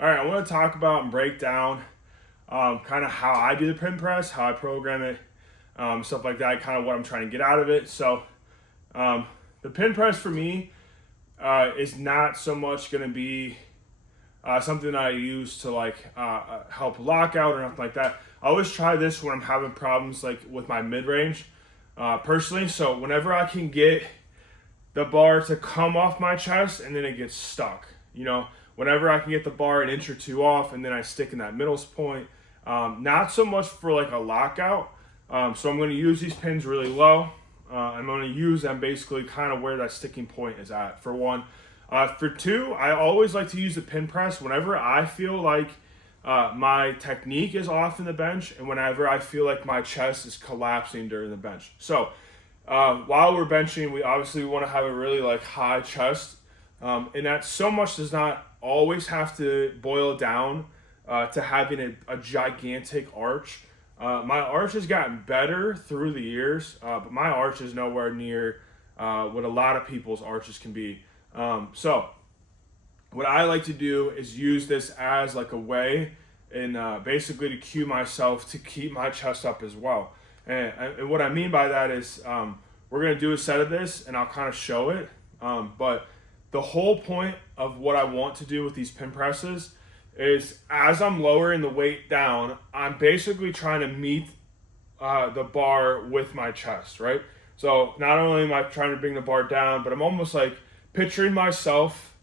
All right, I want to talk about and break down kind of how I do the pin press, how I program it, stuff like that, kind of what I'm trying to get out of it. So, um, the pin press for me is not so much going to be something I use to help lockout or nothing like that. I always try this when I'm having problems like with my mid range personally. So, whenever I can get the bar to come off my chest and then it gets stuck. Whenever I can get the bar an inch or two off and then I stick in that middle point. Not so much for like a lockout. So I'm going to use these pins really low. I'm going to use them basically kind of where that sticking point is at, for one. For two, I always like to use the pin press whenever I feel like my technique is off in the bench and whenever I feel like my chest is collapsing during the bench. So while we're benching, we obviously want to have a really like high chest, and that so much does not always have to boil down to having a gigantic arch. My arch has gotten better through the years, but my arch is nowhere near what a lot of people's arches can be. So what I like to do is use this as like a way and basically to cue myself to keep my chest up as well. And what I mean by that is we're going to do a set of this and I'll kind of show it. But the whole point of what I want to do with these pin presses is as I'm lowering the weight down, I'm basically trying to meet the bar with my chest, right? So not only am I trying to bring the bar down, but I'm almost like picturing myself,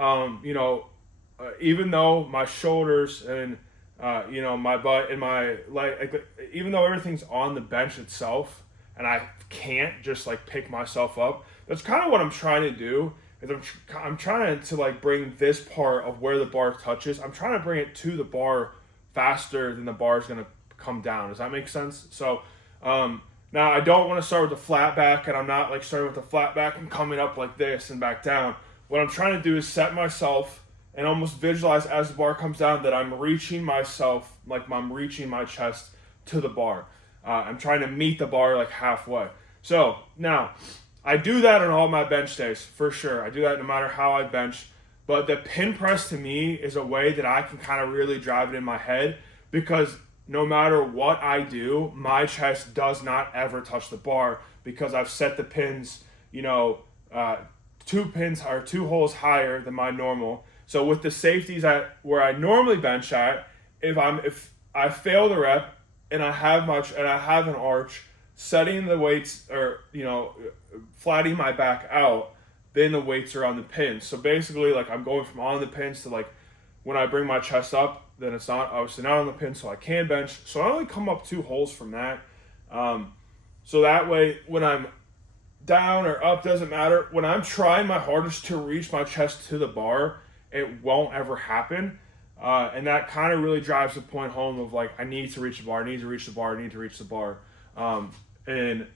even though my shoulders and my butt and my leg, even though everything's on the bench itself, and I can't just like pick myself up. That's kind of what I'm trying to do. Is I'm trying to like bring this part of where the bar touches. I'm trying to bring it to the bar faster than the bar is gonna come down. Does that make sense? So now I don't want to start with the flat back, and I'm not like starting with the flat back and coming up like this and back down. What I'm trying to do is set myself and almost visualize as the bar comes down that I'm reaching myself, like I'm reaching my chest to the bar. I'm trying to meet the bar like halfway. So now I do that on all my bench days for sure. I do that no matter how I bench. But the pin press to me is a way that I can kind of really drive it in my head because no matter what I do, my chest does not ever touch the bar because I've set the pins, two pins or two holes higher than my normal. So with the safeties at where I normally bench at, if I fail the rep and I have an arch, setting the weights or flattening my back out, then the weights are on the pins. So basically, like I'm going from on the pins to like when I bring my chest up, then it's not obviously not on the pin, so I can bench. So I only come up two holes from that. So that way, when I'm down or up, doesn't matter. When I'm trying my hardest to reach my chest to the bar, it won't ever happen. And that kind of really drives the point home of like, I need to reach the bar, I need to reach the bar, I need to reach the bar. And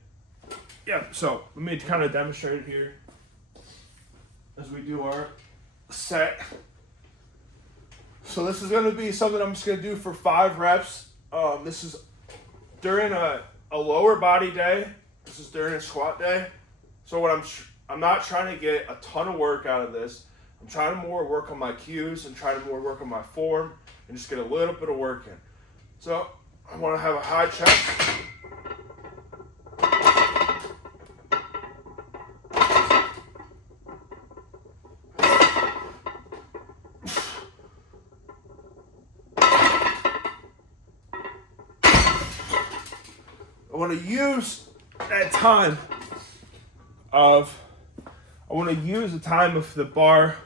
yeah, so let me kind of demonstrate it here as we do our set. So this is going to be something I'm just going to do for 5 reps. This is during a lower body day. This is during a squat day. So what I'm not trying to get a ton of work out of this. I'm trying to more work on my cues and trying to more work on my form and just get a little bit of work in. So I want to have a high chest. I want to use that time of the bar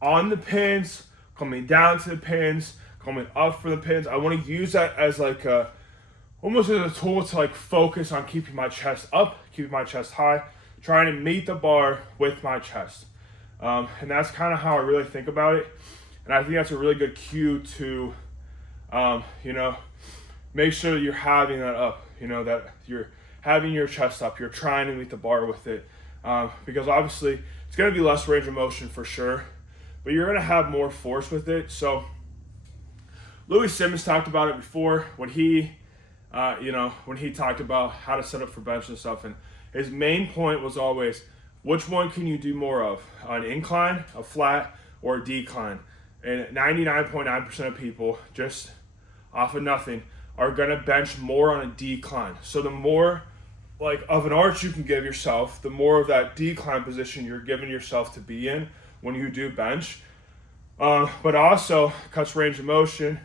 on the pins, coming down to the pins, coming up for the pins. I want to use that as like almost as a tool to like focus on keeping my chest up, keeping my chest high, trying to meet the bar with my chest. And that's kind of how I really think about it. And I think that's a really good cue to, make sure that you're having that up, that you're having your chest up, you're trying to meet the bar with it. Because obviously it's going to be less range of motion for sure, but you're going to have more force with it. So Louis Simmons talked about it before when he talked about how to set up for bench and stuff. And his main point was always, which one can you do more of? An incline, a flat, or a decline? And 99.9% of people, just off of nothing, are gonna bench more on a decline. So the more like of an arch you can give yourself, the more of that decline position you're giving yourself to be in when you do bench. But also cuts range of motion.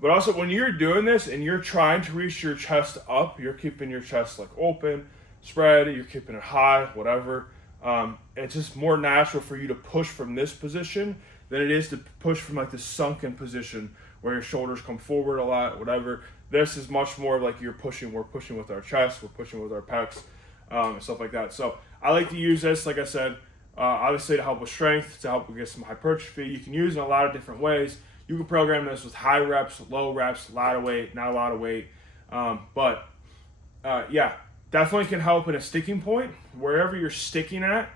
But also when you're doing this and you're trying to reach your chest up, you're keeping your chest like open, spread, you're keeping it high, whatever. It's just more natural for you to push from this position than it is to push from like the sunken position where your shoulders come forward a lot, whatever. This is much more like we're pushing with our chest, we're pushing with our pecs, and stuff like that. So I like to use this, like I said, obviously to help with strength, to help with get some hypertrophy. You can use it in a lot of different ways. You can program this with high reps, low reps, a lot of weight, not a lot of weight. Yeah, definitely can help in a sticking point. Wherever you're sticking at,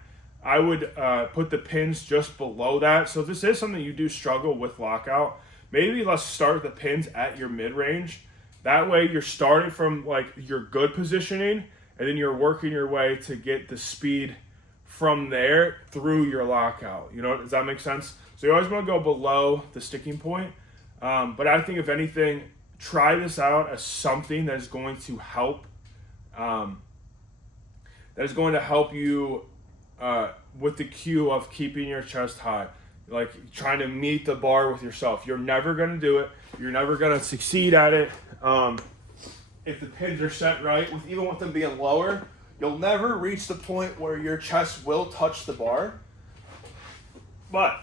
I would put the pins just below that. So if this is something you do struggle with lockout, maybe let's start the pins at your mid-range. That way you're starting from like your good positioning, and then you're working your way to get the speed from there through your lockout. You know, does that make sense? So you always want to go below the sticking point. But I think if anything, try this out as something that is going to help. That is going to help you with the cue of keeping your chest high, like trying to meet the bar with yourself. You're never going to do it. You're never going to succeed at it. If the pins are set right, even with them being lower, you'll never reach the point where your chest will touch the bar. But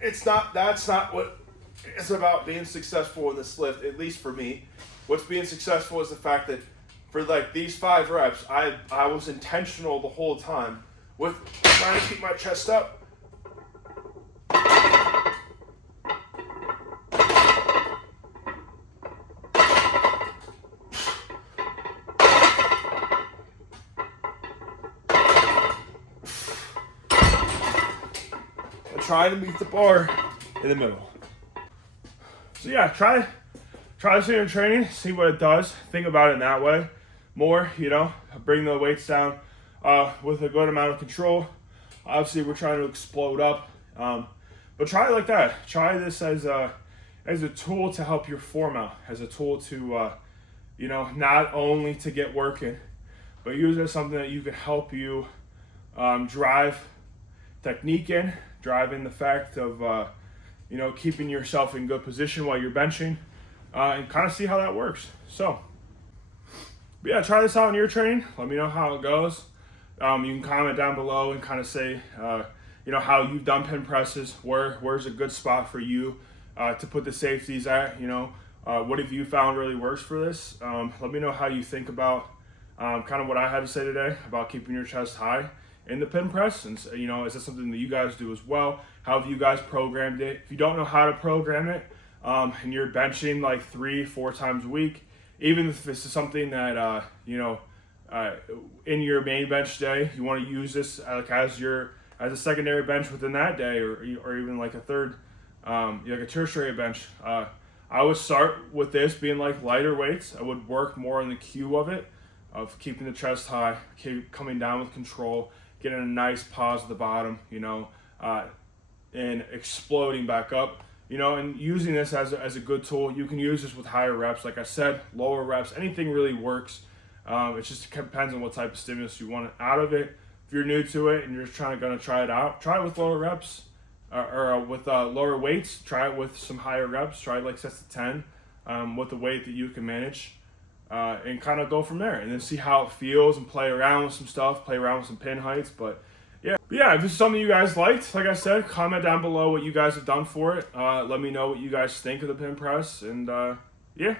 that's not what it's about being successful in this lift, at least for me. What's being successful is the fact that for like these 5 reps, I was intentional the whole time with trying to keep my chest up. Trying to meet the bar in the middle. So yeah, try this in your training, see what it does. Think about it in that way more, you know, bring the weights down with a good amount of control. Obviously we're trying to explode up, but try it like that. Try this as a tool to help your form out, as a tool to you know, not only to get working, but use it as something that you can help you drive technique in, driving the fact of you know, keeping yourself in good position while you're benching, and kind of see how that works. So but yeah, try this out in your training. Let me know how it goes. You can comment down below and kind of say you know, how you've done pin presses, where's a good spot for you to put the safeties at. You know, what have you found really works for this? Let me know how you think about kind of what I had to say today about keeping your chest high in the pin press, and you know, is that something that you guys do as well? How have you guys programmed it? If you don't know how to program it, and you're benching like 3-4 times a week, even if this is something that you know, in your main bench day, you want to use this like as a secondary bench within that day, or even like a third, like a tertiary bench. I would start with this being like lighter weights. I would work more on the cue of it, of keeping the chest high, coming down with control, getting a nice pause at the bottom, you know, and exploding back up, you know, and using this as a good tool. You can use this with higher reps, like I said, lower reps, anything really works. It just depends on what type of stimulus you want out of it. If you're new to it and you're just gonna try it out, try it with lower reps, or with lower weights. Try it with some higher reps. Try like sets to 10 with the weight that you can manage. And kind of go from there, and then see how it feels, and play around with some stuff, play around with some pin heights. But yeah, if this is something you guys liked, like I said, comment down below what you guys have done for it. Let me know what you guys think of the pin press, and yeah.